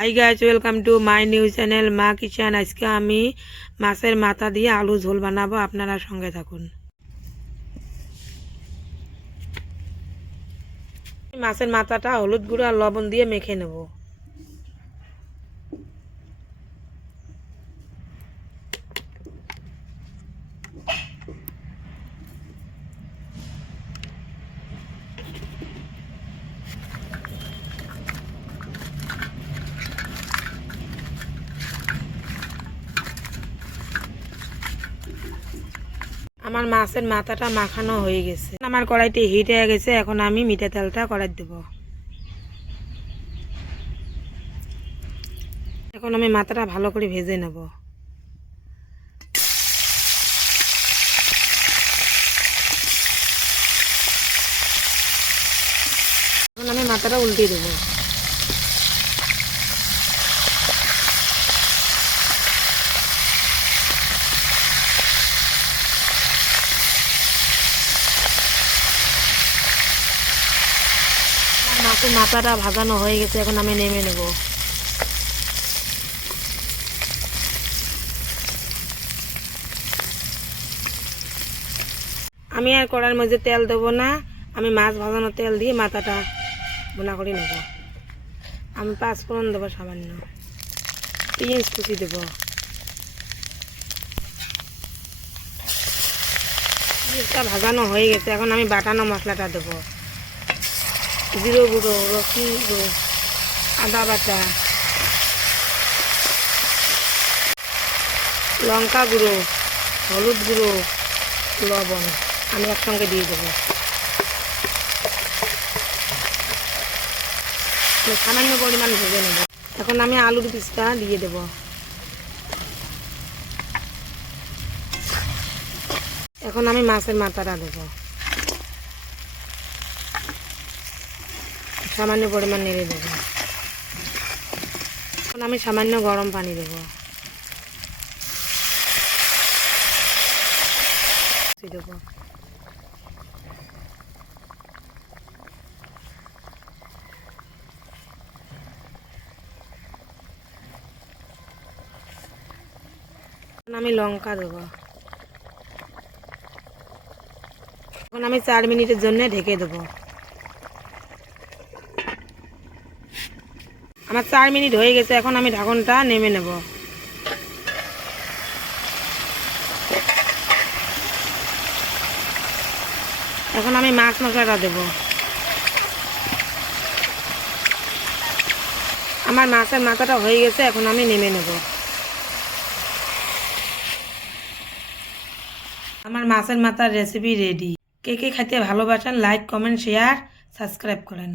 Hi guys, welcome to my new channel মা kitchen. আজকে আমি মাছের মাথা দিয়ে আলু ঝোল বানাবো, আপনারা সঙ্গে থাকুন। মাছের মাথাটা হলুদ গুঁড়ো আর লবণ দিয়ে মেখে নেব। আমার মাছের মাথাটা মাখানো হয়ে গেছে। আমার কড়াইতে হিট হয়ে গেছে। এখন আমি মিঠা তেলটা কড়াই দেব। এখন আমি মাথাটা ভালো করে ভেজে নেব। এখন আমি মাথাটা উল্টে দেবো। মাছের মাথাটা ভাজানো হয়ে গেছে। এখন আমি নেমে নেব। আমি আর কড়াইয়ের মধ্যে তেল দেবো না। আমি মাছ ভাজানো তেল দিয়ে মাথাটা বোনা করে নেব। আমি 5 ফোড়ন দেবো, সামান্য পেঁয়াজ কুচি দেবো। পেঁয়াজটা ভাজানো হয়ে গেছে। এখন আমি বাটানো মশলাটা দেবো। জিরে গুঁড়ো, রসুন গুঁড়ো, আদা বাটা, লঙ্কা গুঁড়ো, হলুদ গুঁড়ো, লবণ আমি একসঙ্গে দিয়ে দেবো। সামান্য পরিমাণ ভেজে নেব। এখন আমি আলুর পিসটা দিয়ে দেব। এখন আমি মাছের মাথাটা দেবো। সামান্য পরিমাণ নেড়ে দেবো। এখন আমি সামান্য গরম পানি দেবো। দেবো আমি লঙ্কা দেবো। এখন আমি 4 মিনিটের জন্য ঢেকে দেবো। আমার 4 মিনিট হয়ে গেছে। এখন আমি ঢাকনটা নেমে নেব। এখন আমি মাছ মশলাটা দেব। আমার মাছের মাথাটা হয়ে গেছে। এখন আমি নেমে নেব। আমার মাছের মাথার রেসিপি রেডি। কে কে খেতে ভালোবাসেন লাইক, কমেন্ট, শেয়ার, সাবস্ক্রাইব করেন।